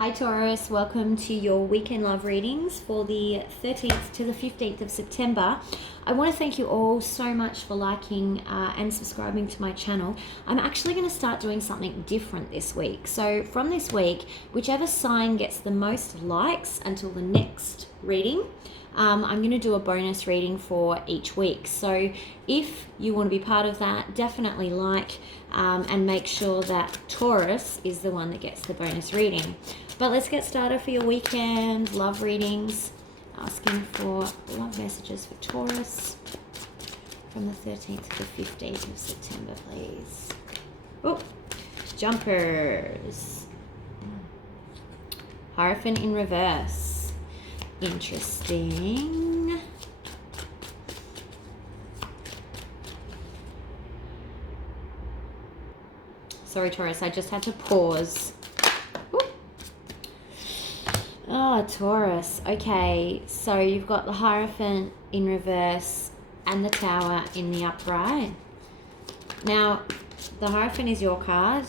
Hi Taurus, welcome to your weekend love readings for the 13th to the 15th of September. I want to thank you all so much for liking and subscribing to my channel. I'm actually going to start doing something different this week. So from this week, whichever sign gets the most likes until the next reading, I'm going to do a bonus reading for each week. So if you want to be part of that, definitely like and make sure that Taurus is the one that gets the bonus reading. But let's get started for your weekend love readings. Asking for love messages for Taurus from the 13th to the 15th of September, please. Oh, jumpers. Hierophant in reverse. Interesting. Sorry, Taurus, I just had to pause. Oh, Taurus. Okay, so you've got the Hierophant in reverse and the Tower in the upright. Now, the Hierophant is your card.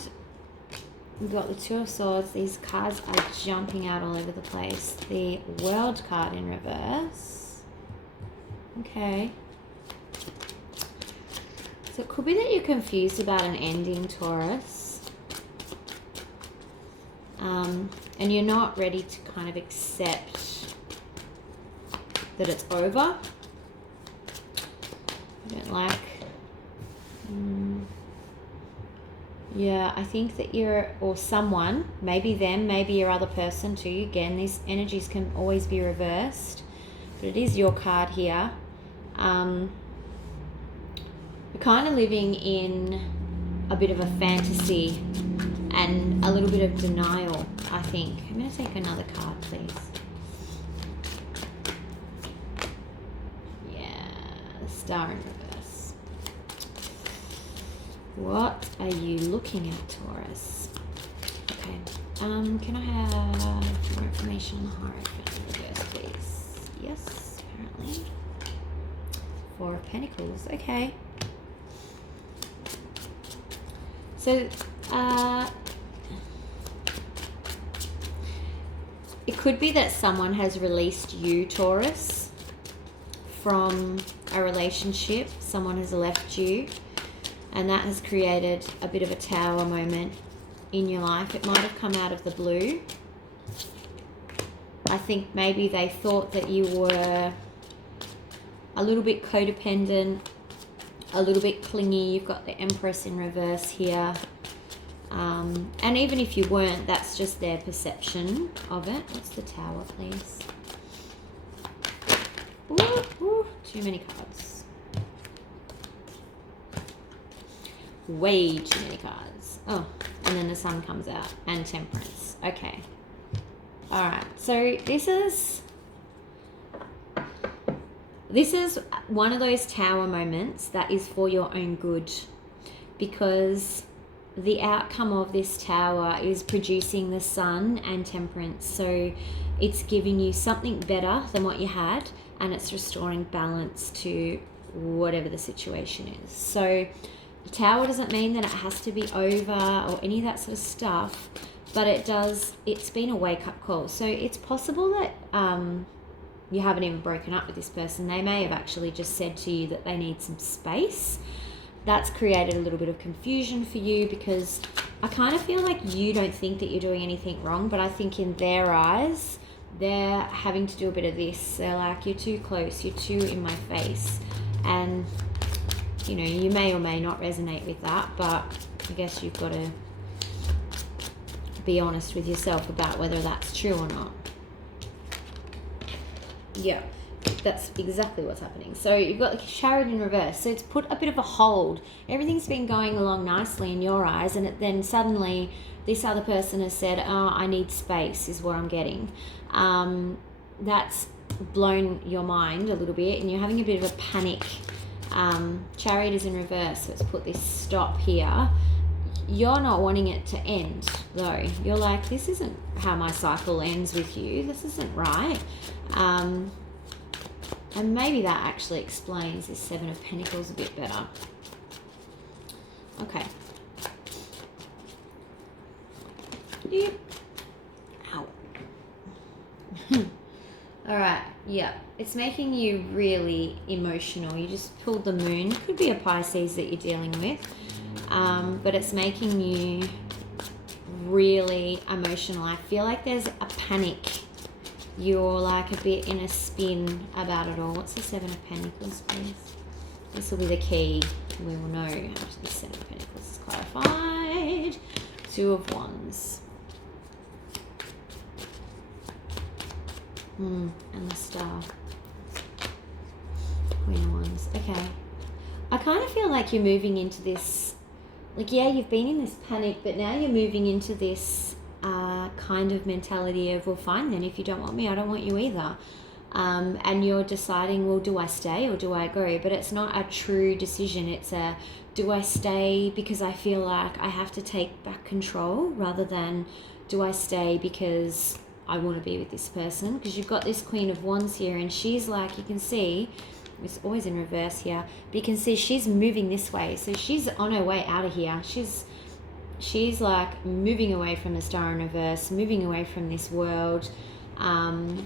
You've got the Two of Swords. These cards are jumping out all over the place. The World card in reverse. Okay. So it could be that you're confused about an ending, Taurus. And you're not ready to kind of accept that it's over. I don't like... Yeah, I think that you're, or someone, maybe them, maybe your other person too. Again, these energies can always be reversed. But it is your card here. You're kind of living in a bit of a fantasy and a little bit of denial, I think. I'm going to take another card, please. Yeah, the Star in reverse. What are you looking at, Taurus? Okay. Can I have more information on the Hierophant in reverse, please? Yes, apparently. Four of Pentacles. Okay. So, it could be that someone has released you, Taurus, from a relationship. Someone has left you, and that has created a bit of a tower moment in your life. It might have come out of the blue. I think maybe they thought that you were a little bit codependent, a little bit clingy. You've got the Empress in reverse here. And even if you weren't, that's just their perception of it. What's the Tower, please? Ooh, too many cards. Way too many cards. Oh, and then the Sun comes out. And Temperance. Okay. Alright, so this is one of those tower moments that is for your own good, because the outcome of this tower is producing the Sun and Temperance. So it's giving you something better than what you had, and it's restoring balance to whatever the situation is. So the Tower doesn't mean that it has to be over or any of that sort of stuff, but it's been a wake-up call. So it's possible that you haven't even broken up with this person. They may have actually just said to you that they need some space. That's created a little bit of confusion for you, because I kind of feel like you don't think that you're doing anything wrong, but I think in their eyes, they're having to do a bit of this. They're like, you're too close, you're too in my face. And, you know, you may or may not resonate with that, but I guess you've got to be honest with yourself about whether that's true or not. Yeah. That's exactly what's happening. So you've got the Chariot in reverse. So it's put a bit of a hold. Everything's been going along nicely in your eyes, and then suddenly this other person has said, oh, I need space, is what I'm getting. That's blown your mind a little bit, and you're having a bit of a panic. Chariot is in reverse, so it's put this stop here. You're not wanting it to end, though. You're like, this isn't how my cycle ends with you. This isn't right. And maybe that actually explains this Seven of Pentacles a bit better. Okay. Yep. Ouch. All right, yeah. It's making you really emotional. You just pulled the moon. Could be a Pisces that you're dealing with. But it's making you really emotional. I feel like there's a panic. You're like a bit in a spin about it all. What's the Seven of Pentacles, please? This will be the key. We will know after the Seven of Pentacles is clarified. Two of Wands. And the Star. Queen of Wands. Okay. I kind of feel like you're moving into this, like, yeah, you've been in this panic, but now you're moving into this kind of mentality of, well, fine then, if you don't want me, I don't want you either. And you're deciding, well, do I stay or do I go? But it's not a true decision. It's a, do I stay because I feel like I have to take back control, rather than do I stay because I want to be with this person? Because you've got this Queen of Wands here, and she's like, you can see, it's always in reverse here, but you can see she's moving this way. So she's on her way out of here. She's like moving away from the Star in reverse, moving away from this world. And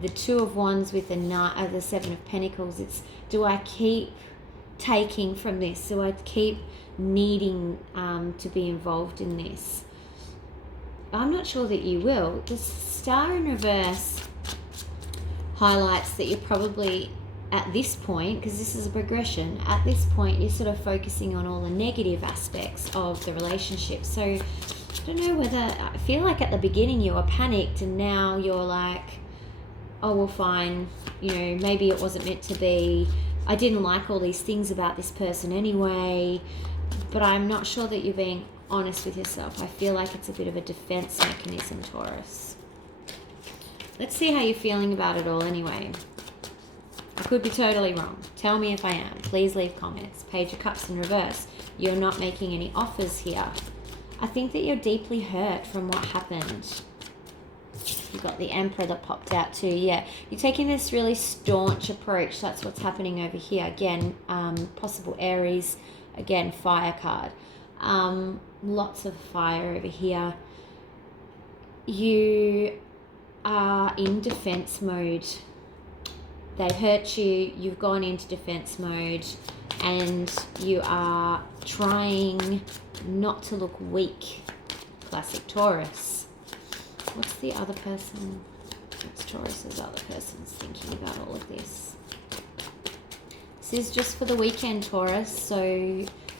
the Two of Wands with the Seven of Pentacles, it's, do I keep taking from this? Do I keep needing to be involved in this? I'm not sure that you will. The Star in reverse highlights that you're probably, at this point, because this is a progression, at this point you're sort of focusing on all the negative aspects of the relationship. So I don't know whether, I feel like at the beginning you were panicked, and now you're like, oh, well, fine, you know, maybe it wasn't meant to be. I didn't like all these things about this person anyway. But I'm not sure that you're being honest with yourself. I feel like it's a bit of a defense mechanism, Taurus. Let's see how you're feeling about it all anyway. I could be totally wrong. Tell me if I am. Please leave comments. Page of Cups in reverse. You're not making any offers here. I think that you're deeply hurt from what happened. You've got the Emperor that popped out too. Yeah, you're taking this really staunch approach. That's what's happening over here. Again, possible Aries. Again, fire card. Lots of fire over here. You are in defense mode. They've hurt you. You've gone into defense mode, and you are trying not to look weak. Classic Taurus. What's the other person? What's Taurus's other person's thinking about all of this? This is just for the weekend, Taurus, so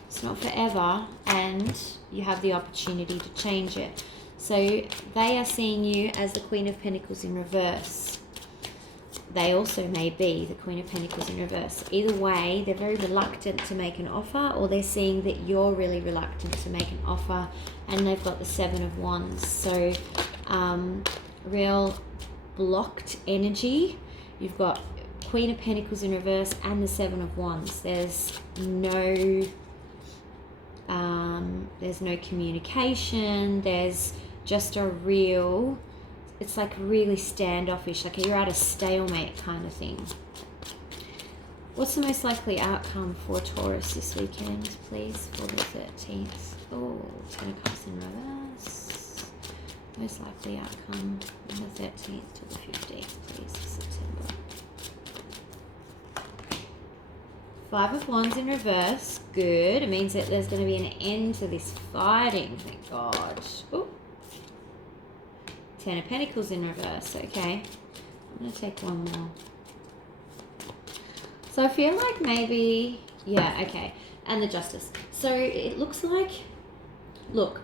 it's not forever, and you have the opportunity to change it. So they are seeing you as the Queen of Pentacles in reverse. They also may be the Queen of Pentacles in reverse. Either way, they're very reluctant to make an offer, or they're seeing that you're really reluctant to make an offer, and they've got the Seven of Wands. So real blocked energy. You've got Queen of Pentacles in reverse and the Seven of Wands. There's no communication. There's just a real, it's like really standoffish, like you're at a stalemate kind of thing. What's the most likely outcome for Taurus this weekend, please, for the 13th? Oh, Ten of Cups in reverse. Most likely outcome from the 13th to the 15th, please, for September. Five of Wands in reverse. Good. It means that there's going to be an end to this fighting. Thank God. Ooh. Ten of Pentacles in reverse. Okay. I'm going to take one more. So I feel like maybe, yeah, okay. And the Justice. So it looks like, look,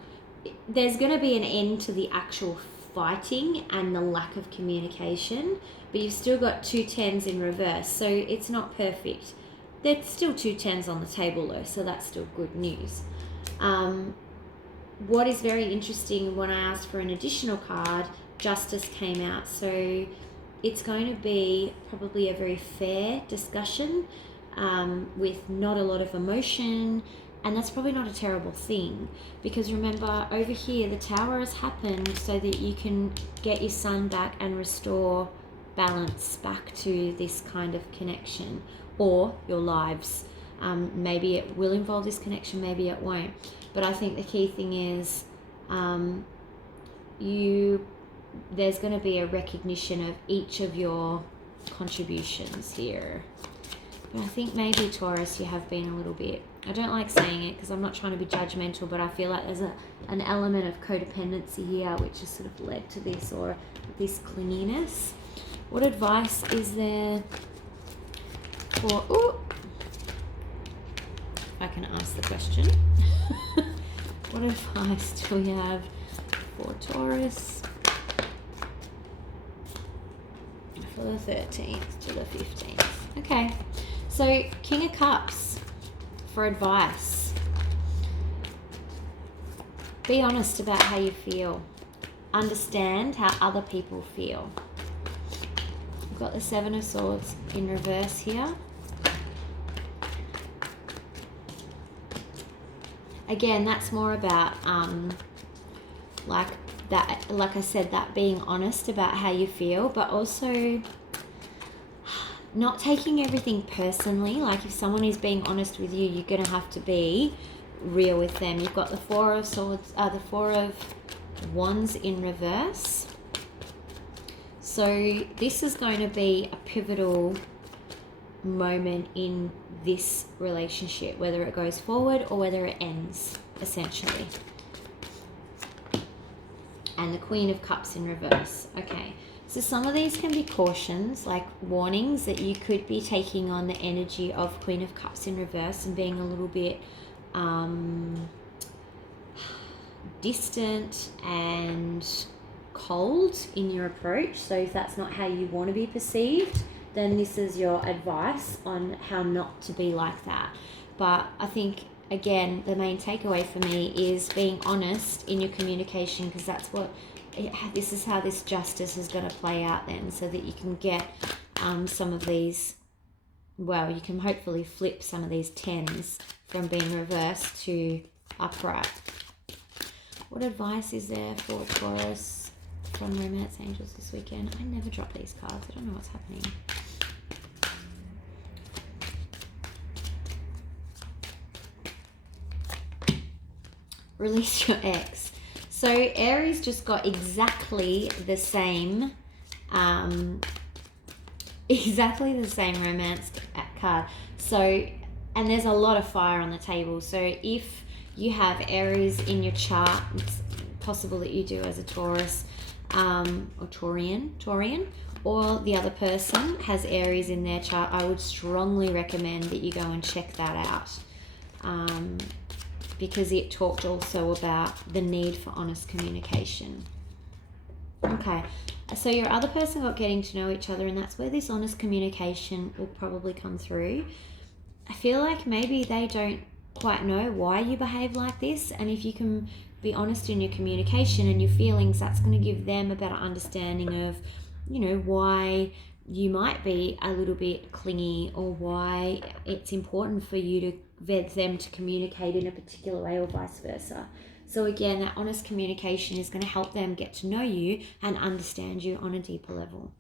there's going to be an end to the actual fighting and the lack of communication, but you've still got two tens in reverse, so it's not perfect. There's still two tens on the table though, so that's still good news. What is very interesting, when I asked for an additional card, Justice came out, so it's going to be probably a very fair discussion with not a lot of emotion. And that's probably not a terrible thing, because remember, over here, the Tower has happened so that you can get your son back and restore balance back to this kind of connection, or your lives. Maybe it will involve this connection, maybe it won't. But I think the key thing is you there's going to be a recognition of each of your contributions here. But I think maybe, Taurus, you have been a little bit, I don't like saying it because I'm not trying to be judgmental, but I feel like there's an element of codependency here which has sort of led to this, or this clinginess. What advice is there for, if I can ask the question. What advice do we have for Taurus for the 13th to the 15th? Okay, so King of Cups for advice. Be honest about how you feel. Understand how other people feel. We've got the Seven of Swords in reverse here. Again, that's more about like I said, that being honest about how you feel, but also not taking everything personally. Like if someone is being honest with you, you're gonna have to be real with them. You've got the Four of Swords, the Four of Wands in reverse. So this is going to be a pivotal moment in this relationship, whether it goes forward or whether it ends, essentially. And the Queen of Cups in reverse. Okay, so some of these can be cautions, like warnings that you could be taking on the energy of Queen of Cups in reverse and being a little bit distant and cold in your approach. So if that's not how you want to be perceived, then this is your advice on how not to be like that. But I think, again, the main takeaway for me is being honest in your communication, because that's this is how this justice is going to play out then, so that you can get some of these, well, you can hopefully flip some of these tens from being reversed to upright. What advice is there for Taurus from Romance Angels this weekend? I never drop these cards. I don't know what's happening. Release your ex. So Aries just got exactly the same romance card. So, and there's a lot of fire on the table. So if you have Aries in your chart, it's possible that you do as a Taurus or Taurian, or the other person has Aries in their chart, I would strongly recommend that you go and check that out. Because it talked also about the need for honest communication. Okay, so your other person got getting to know each other, and that's where this honest communication will probably come through. I feel like maybe they don't quite know why you behave like this, and if you can be honest in your communication and your feelings, that's going to give them a better understanding of, you know, why you might be a little bit clingy, or why it's important for you to them to communicate in a particular way, or vice versa. So again, that honest communication is going to help them get to know you and understand you on a deeper level.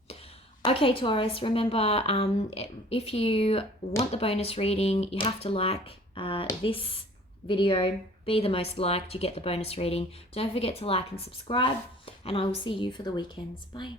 Okay, Taurus, remember, if you want the bonus reading, you have to like this video, be the most liked, you get the bonus reading. Don't forget to like and subscribe, and I will see you for the weekends. Bye.